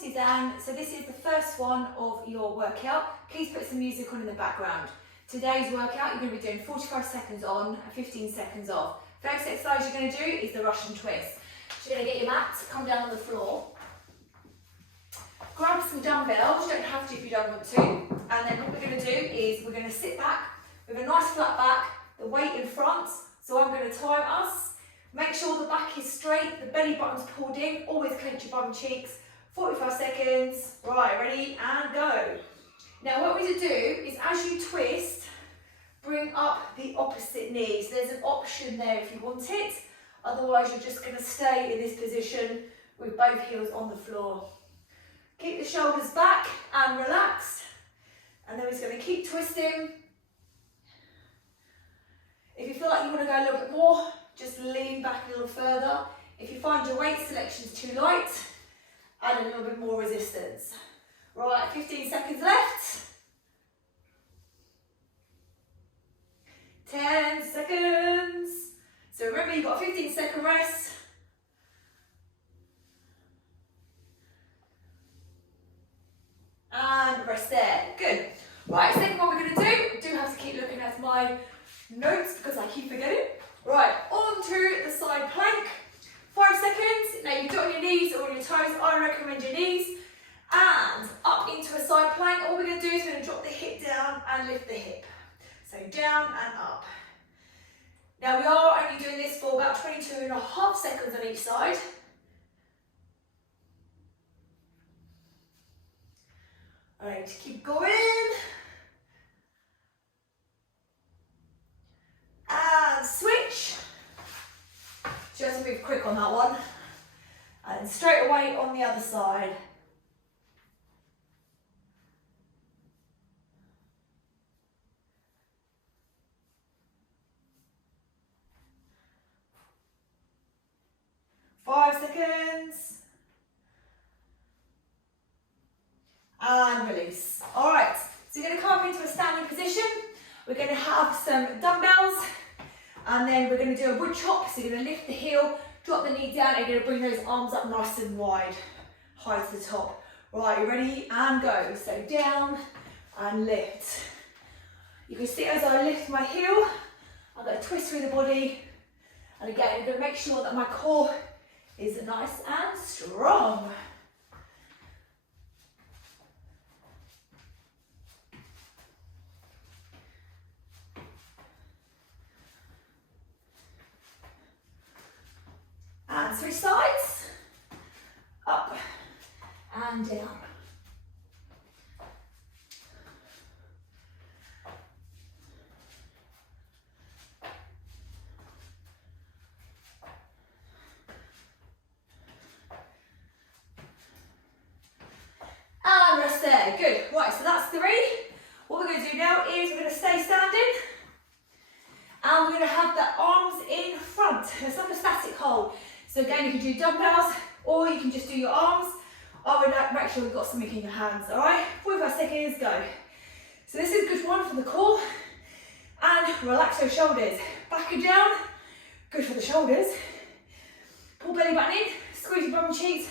sit down. So this is the first one of your workout. Please put some music on in the background. Today's workout, you're going to be doing 45 seconds on and 15 seconds off. First exercise you're going to do is the Russian twist. So you're going to get your mat, come down on the floor, grab some dumbbells, you don't have to if you don't want to, and then what we're going to do is we're going to sit back with a nice flat back, the weight in front, so I'm going to time us. Make sure the back is straight, the belly button's pulled in, always clench your bum cheeks. 45 seconds, right, ready, and go. Now what we're going to do is as you twist, bring up the opposite knee. So there's an option there if you want it, otherwise you're just going to stay in this position with both heels on the floor. Keep the shoulders back and relaxed, and then we're just going to keep twisting. If you feel like you want to go a little bit more, just lean back a little further. If you find your weight selection's too light, add a little bit more resistance. Right, 15 seconds left. 10 seconds. So remember, you've got a 15-second rest. And rest there. Good. Right, second one we're going to do have to keep looking at my notes because I keep forgetting. Right, on to the side plank. 5 seconds. Now you do it on your knees or on your toes. I recommend your knees. And up into a side plank. All we're going to do is we're going to drop the hip down and lift the hip. So down and up. Now we are only doing this for about 22.5 seconds on each side. Alright, keep going. And switch. Just move quick on that one. And straight away on the other side. Five seconds. And release. All right, so you're going to come into a standing position. We're going to have some dumbbells, and then we're going to do a wood chop. So you're going to lift the heel, drop the knee down, and you're going to bring those arms up nice and wide, high to the top. Right, you ready? And go. So down and lift. You can see as I lift my heel, I'm going to twist through the body. And again, I'm going to make sure that my core is nice and strong. And switch sides, up and down. And rest there, good. Right, so that's 3. What we're going to do now is we're going to stay standing. And we're going to have the arms in front. It's like a static hold. So again, you can do dumbbells or you can just do your arms. I would make sure you've got something in your hands, all right? 45 seconds, go. So this is a good one for the core. And relax your shoulders. Back and down, good for the shoulders. Pull belly button in, squeeze your bum cheeks.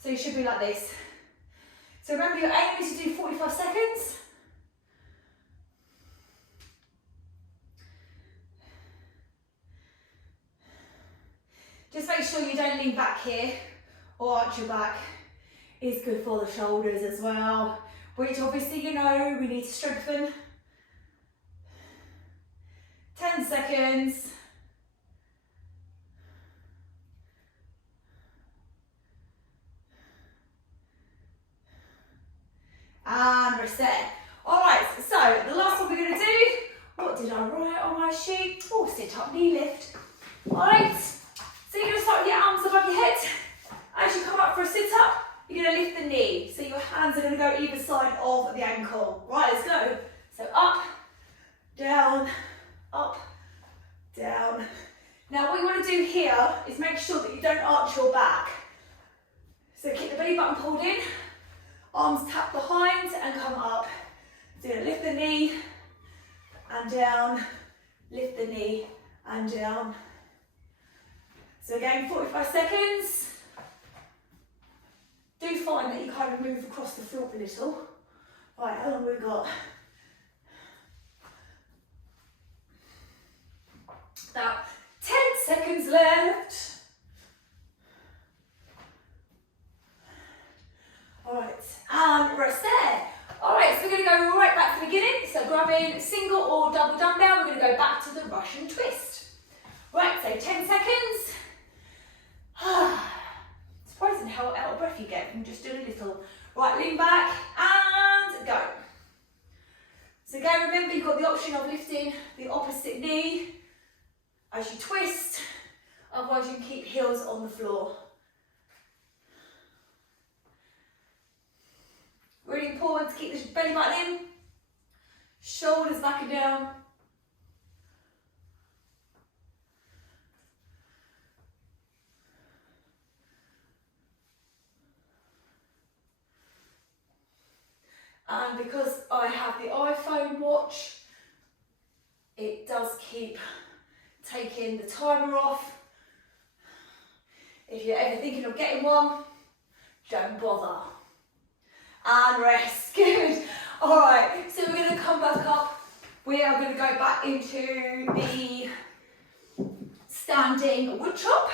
So you should be like this. So remember, your aim is to do 45 seconds. Just make sure you don't lean back here or arch your back. It's good for the shoulders as well, which obviously you know we need to strengthen. 10 seconds. And rest there. All right, so the last one we're going to do, what did I write on my sheet? Oh, sit up, knee lift. All right. So you're going to start with your arms above your head. As you come up for a sit-up, you're going to lift the knee. So your hands are going to go either side of the ankle. Right, let's go. So up, down, up, down. Now what you want to do here is make sure that you don't arch your back. So keep the belly button pulled in, arms tap behind and come up. So you're going to lift the knee and down, lift the knee and down. So again, 45 seconds. Do find that you kind of move across the floor a little. Right, how long have we got? About 10 seconds left. Alright, and rest there. Alright, so we're going to go right back to the beginning. So grabbing single or double dumbbell, we're going to go back to the Russian twist. Right, so 10 seconds. Surprising how out of breath you get from just doing a little. Right, lean back and go. So again, remember you've got the option of lifting the opposite knee as you twist, otherwise you can keep heels on the floor. Really important to keep the belly button in, shoulders back and down. And because I have the iPhone watch, it does keep taking the timer off. If you're ever thinking of getting one, don't bother. And rest, good. All right, so we're gonna come back up. We are gonna go back into the standing wood chop.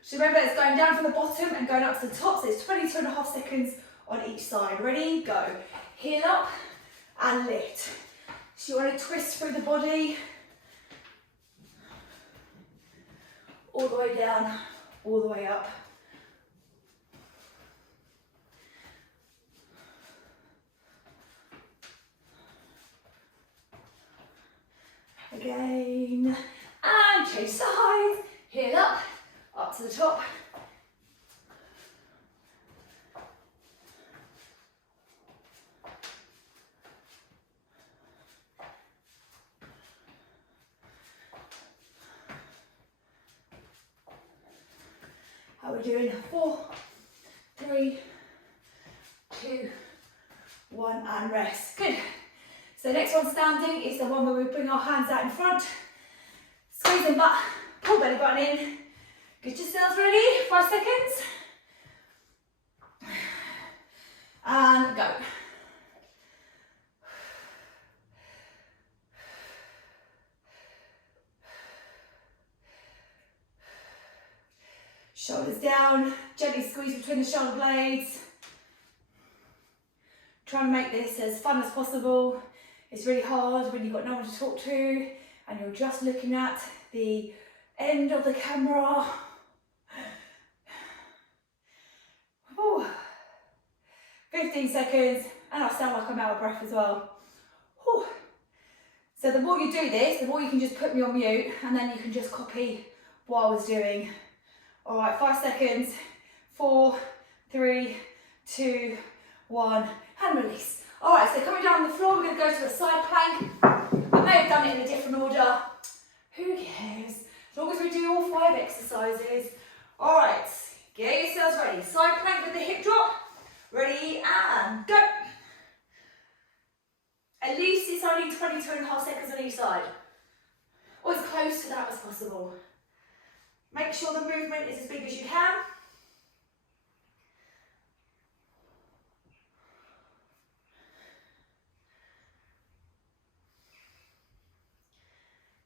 So remember, it's going down from the bottom and going up to the top, so it's 22.5 seconds on each side. Ready, go. Heel up and lift. So you want to twist through the body, all the way down, all the way up. Again, and change sides, heel up to the top. How are we doing? 4, 3, 2, 1, and rest. Good. So next one standing is the one where we bring our hands out in front, squeeze them back, pull belly button in. Get yourselves ready, 5 seconds. And go. Shoulders down, gently squeeze between the shoulder blades. Try and make this as fun as possible. It's really hard when you've got no one to talk to and you're just looking at the end of the camera. Whew. 15 seconds, and I sound like I'm out of breath as well. Whew. So the more you do this, the more you can just put me on mute and then you can just copy what I was doing. All right, 5 seconds, 4, 3, 2, 1, and release. All right, so coming down on the floor, we're going to go to a side plank. I may have done it in a different order. Who cares? As long as we do all 5 exercises. All right, get yourselves ready. Side plank with the hip drop. Ready, and go. At least it's only 22.5 seconds on each side. Or as close to that as possible. Make sure the movement is as big as you can.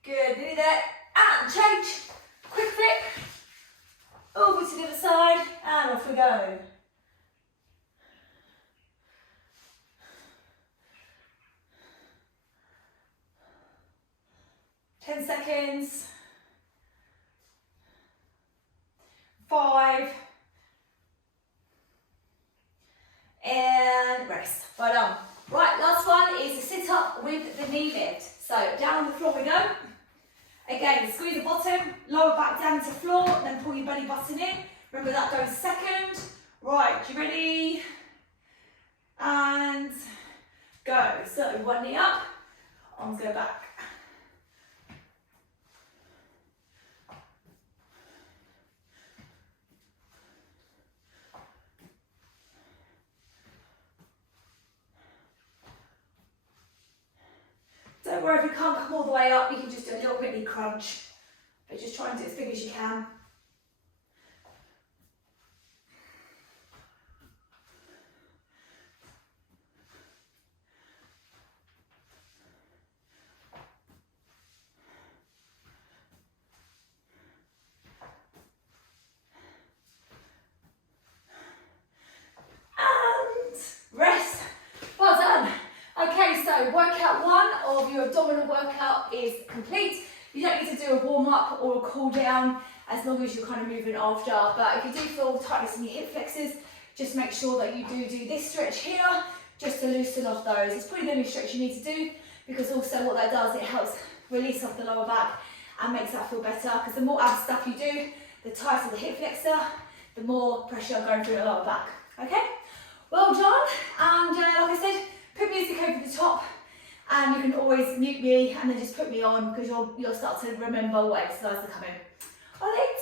Good, nearly there. And change. Quick flip. Over to the other side, and off we go. Ten seconds. 5. And rest. Well done. Right, last one is a sit up with the knee lift. So down on the floor we go. Again, squeeze the bottom, lower back down to the floor, then pull your belly button in. Remember that goes second. Right, you ready? And go. So one knee up, arms go back. Don't worry if you can't come all the way up, you can just do a little bit knee crunch. But just try and do it as big as you can. of your abdominal workout is complete. You don't need to do a warm-up or a cool-down as long as you're kind of moving after. But if you do feel tightness in your hip flexors, just make sure that you do this stretch here just to loosen off those. It's probably the only stretch you need to do, because also what that does, it helps release off the lower back and makes that feel better, because the more ab stuff you do, the tighter the hip flexor, the more pressure going through the lower back. Okay, well done. And like I said, put music over the top, and you can always mute me and then just put me on, because you'll start to remember what exercises are coming. Alright.